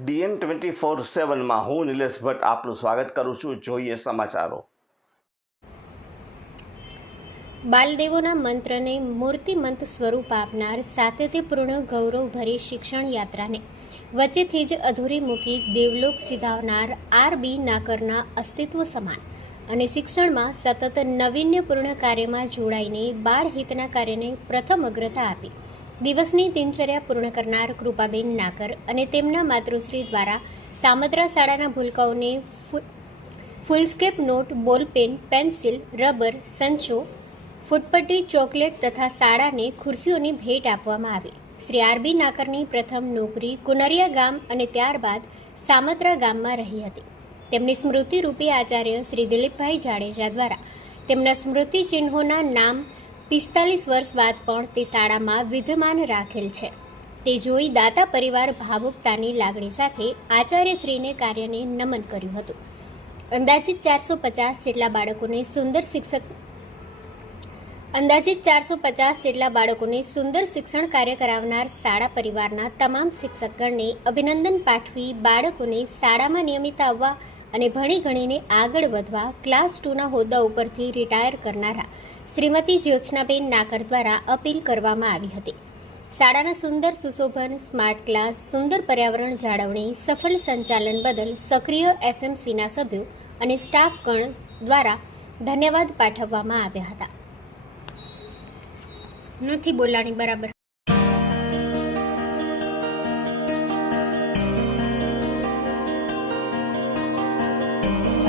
DN twenty four સેવનમાં હું નિલેશ ભટ્ટ આપનું સ્વાગત કરું છું. જોઈએ સમાચારો. બાલદેવોના મંત્રને મૂર્તિમંત સ્વરૂપ આપનાર સાતત્યપૂર્ણ ગૌરવભરી શિક્ષણ યાત્રાને વચ્ચેથી જ અધૂરી મૂકી દેવલોક સિધાવનાર આર બી નાકરના અસ્તિત્વ સમાન અને શિક્ષણમાં સતત નવીન્યપૂર્ણ કાર્યમાં જોડાઈને બાળહિતના કાર્યને પ્રથમ અગ્રતા આપી. દિવસની દિનચર્યા પૂર્ણ કરનાર કૃપાબેન નાકર અને તેમના માતૃશ્રી દ્વારા સામત્રા શાળાના ભૂલકાઓને foolscap note ballpen pencil, rubber, સંચો, ફૂટપટ્ટી, ચોકલેટ તથા શાળાને ખુરશીઓની ભેટ આપવામાં આવી. શ્રી આરબી નાકરની પ્રથમ નોકરી કુનરિયા ગામ અને ત્યારબાદ સામત્રા ગામમાં રહી હતી. તેમની સ્મૃતિ રૂપી આચાર્ય શ્રી દિલીપભાઈ જાડેજા દ્વારા તેમના સ્મૃતિ ચિહ્નોના નામ પિસ્તાલીસ વર્ષ બાદ પણ તે શાળામાં વિદ્યમાન રાખેલ છે. તે જોઈ દાતા પરિવાર ભાવુકતાની લાગણી સાથે આચાર્યશ્રીને કાર્યને નમન કર્યું હતું. અંદાજિત ચારસો પચાસ જેટલા બાળકોને સુંદર શિક્ષક અંદાજિત ચારસો પચાસ જેટલા બાળકોને સુંદર શિક્ષણ કાર્ય કરાવનાર શાળા પરિવારના તમામ શિક્ષકગણને અભિનંદન પાઠવી બાળકોને શાળામાં નિયમિત આવવા અને ભણી ગણીને આગળ વધવા ક્લાસ ટુના હોદ્દા ઉપરથી રિટાયર કરનારા શ્રીમતી જ્યોત્સનાબેન નાકર દ્વારા અપીલ કરવામાં આવી હતી. શાળાના સુંદર સુશોભન સ્માર્ટ ક્લાસ સુંદર પર્યાવરણ જાળવણી, સફળ સંચાલન બદલ સક્રિય એસએમસીના સભ્યો અને સ્ટાફગણ દ્વારા ધન્યવાદ પાઠવવામાં આવ્યા હતા. નથી બોલાણી, બરાબર. Bye.